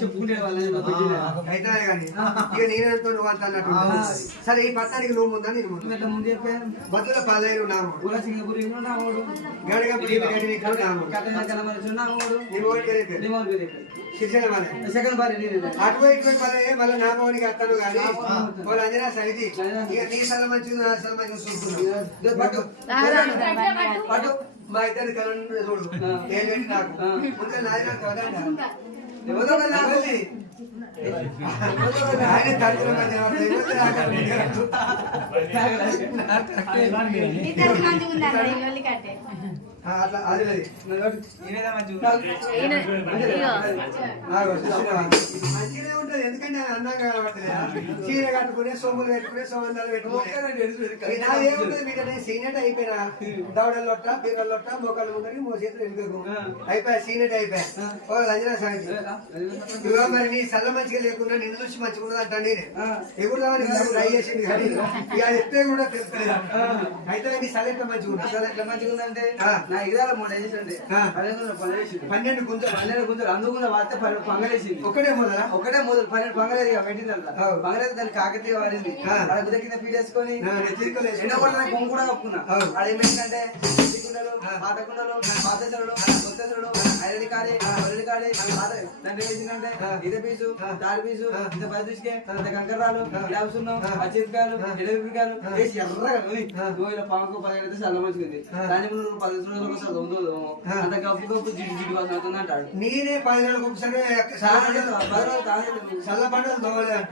చెప్పుకుంటే అయితే కానీ ఇక నేనంతో నువ్వు అంత అన్నట్టు సరే ఈ పట్టానికి నువ్వు ముందా నేను ముందు చెప్పాను బతుల పదహైదు అటువంటి మళ్ళీ నా భవనికి వస్తాను కానీ వాళ్ళు అంజనా సరిది ఇక నీ సల మంచిది నా సల మంచిది చూస్తున్నాను పట్టు మా ఇద్దరు కళ్ళు చూడు ఏంటంటే నాకు ముందే నాది నాకు ఆయన తరచున అట్లా అది మంచిగానే ఉంటది ఎందుకంటే అందంగా కనబడతలేదా చీర కట్టుకునే సోములు పెట్టుకునే సోమందాలు పెట్టుకునే సీనెట్ అయిపోయినా దవడల లొట్ట పీరల లొట్ట మోకాళ్ళు ఉండని మో చేతులు ఎందుకు అయిపోయా సీనెట్ అయిపోయా ఓ రంజనా సాగి ఇవో మరి నీ సల్ల మంచిగా లేకుండా నిన్ను చూసి మంచిగా ఉండదు అంటాను ఎప్పుడు ట్రై చేసింది కానీ ఇక అది ఎత్తే కూడా తెలుస్తలేదు అయితే నీ సల ఎట్లా మంచిగా ఉంటుంది సల ఎట్లా మంచిగా ఉందంటే నా ఇదాల 3 వేసింది 12 గుంజలు అందుకున్న వార్త పంగలేసింది ఒకటే మొదలు 12 పంగలేదు పెట్టిందంట పంగలేదు దాన్ని కాకతీయ వారింది గుద కింద పీడేసుకొని ఎండగొట్టిన కొంగు కూడా కప్పుకున్నా అదేమేంటంటే కుండలు పాత కుండలు పాతసరుడు కొత్తసరుడు ఐరడి కాడే వరడి కాడే దాంట్లో వేసిందంటే ఇదే పీసు దారి పీసు ఇంత 10 తీసుకే ఇంత కంకర్రాలు లేపుతున్నాం పచ్చిమిరకాయలు ఎడమిరకాయలు వేసి ఎర్రగా ఇలా పాముకు 15 అయితే చాలా మంచిది దాని ముందు 10 రోజులకు ఒకసారి అంత గప్పు గప్పు జిడ్డు జిడ్డు వాసన అవుతుంది అంటాడు నేనే 10 రోజులకు ఒకసారి చల్ల పండుగలు దోవలేదు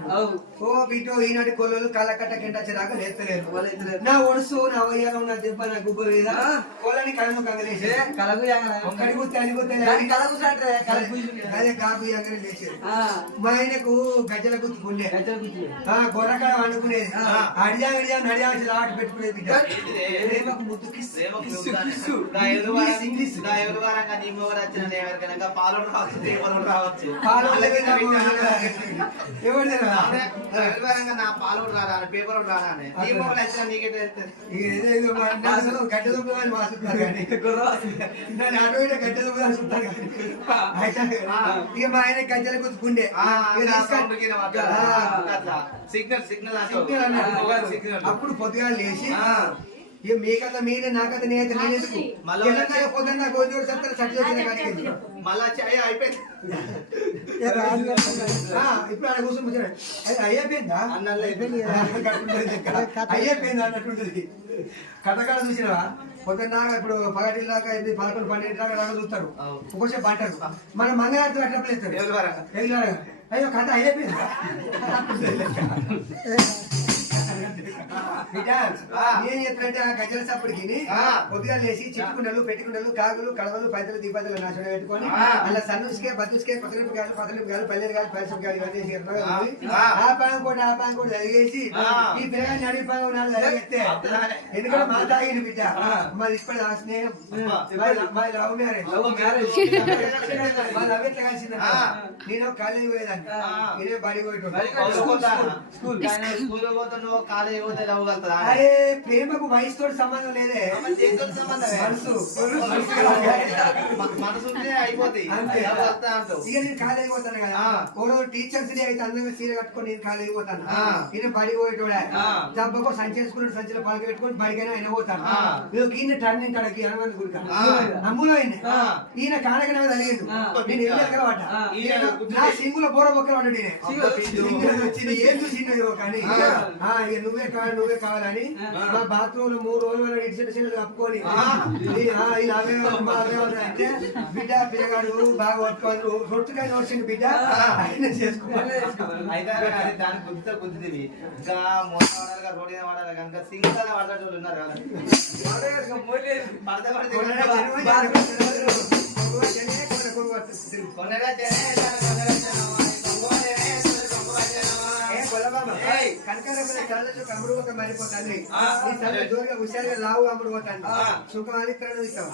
ఓ బీటో ఈనాటి కొల్లలు కాలకట్ట కింటచ్చేదాకా నేర్తలేదు నా ఒడుసు నా వయ్యాలో నా దెబ్బ నా గుబ్బ మీద కోలని కళ్ళను కగలేసే కలగు అదే కాకు ఎగరే లేచేది మా ఆయనకు గజ్జల గుర్తుకుండే గొర్రకాడ వండుకునేది అడిజా అడిజా నడిజా ఆట పెట్టుకునేది బిడ్డ ముద్దు ఇక మా ఆయన గజ్జల గుర్తుకుండే అప్పుడు పొద్దుగా లేచి ఇక మీకన్నా మీరే నాకన్నా నేనైతే నేనెందుకు పొద్దున్న గోధుమ సత్తలు సట్లు వచ్చిన కాడికి మళ్ళీ అయిపోయింది ఇప్పుడు ఆయన కూర్చొని కూర్చోండి అయిపోయిందా అయిపోయింది అన్నట్టుంటది కథకాడ చూసినవా పొద్దున్న ఇప్పుడు పగటిల్ దాకా 11, 12 దాకా రాగా చూస్తారు ఒక్కోసేపు పంటారు మన మంగళారతి అట్లా ఎగులారగా అయ్యో కథ అయిపోయిందా నేను ఎప్పుడంటే ఆ గజ్జల సప్పుడికి పొద్దుగా లేచి చిట్టుకుండలు పెట్టుకుండలు కాగులు కడవలు పైతలు దీపాలు నాశనం పెట్టుకొని అలా సన్నుసుకే బతుసుకే పతలింపుకాయలు పల్లెలు కాయలు పరిశుభ్రాలు ఇవన్నీ ఆ పాయం కూడా జరిగేసి ఈ పిల్లగాన్ని అడిగి పాయం జరిగితే ఎందుకంటే మా తాగిన బిడ్డ మరి ఇప్పుడు ఆ స్నేహం మా లవ్ మ్యారేజ్ మా లవ్ ఎట్లా కలిసింది నేను కాలేజీ పోయేదాన్ని నేనే బడి అరే ప్రేమకు వయసుతో సంబంధం లేదే మనసు అయిపోతాయి ఇక నేను కాలేజీ పోతాను కదా ఓరో టీచర్స్ డే అయితే అందరూ చీర కట్టుకొని నేను కాలేజీ పోతాను నేను బడి పోయేటోడా దెబ్బకు సంచేసుకున్నాడు సంచిలో పలక పెట్టుకొని బడికైనా ఆయన పోతాను ఈయన టర్నింగ్ కడకి అనవల్లి గురిక అమ్ములో ఈయన కాడకనే తగిలిండు నేను ఎక్కడ పడ్డా నా సింగుల బోర బొక్కలు పడ్డాడు ఏం చూసిండో కానీ నువ్వే కావాలని మా బాత్రూమ్ లో 3 రోజులు ఇడిచిన కప్పుకొని అంటే బిడ్డ పిల్లగాడు బాగా పట్టుకోవాలి రొట్టుకాయ నోడ్చింది బిడ్డ ఆయన చేసుకోవాలి దాని బుద్ధితో బుద్ధివి ఇంకా మోసవాడాలి రోడ్ వాడాలి కనుక సింగల్ వాడాలి ఉన్నారు అమృపోతా మరిపోతాను జోరుగా హుషారుగా లావు అమృపోతాను సుఖం అని ఇస్తాం